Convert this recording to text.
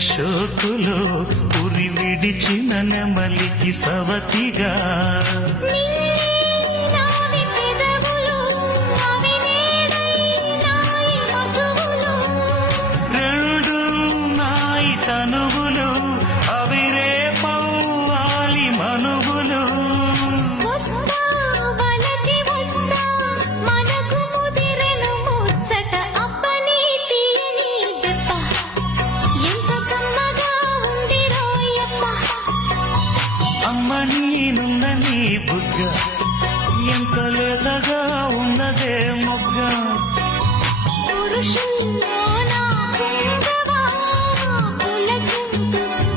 శోకులో ఉరి విడిచిన నెమలికి సవతిగా రెండు నాయి తనువులు అవి రేపవ్వాలి మనువులు అమ్మ నీనున్న నీ బుగ్గ ఎంత లేతగా ఉన్నదే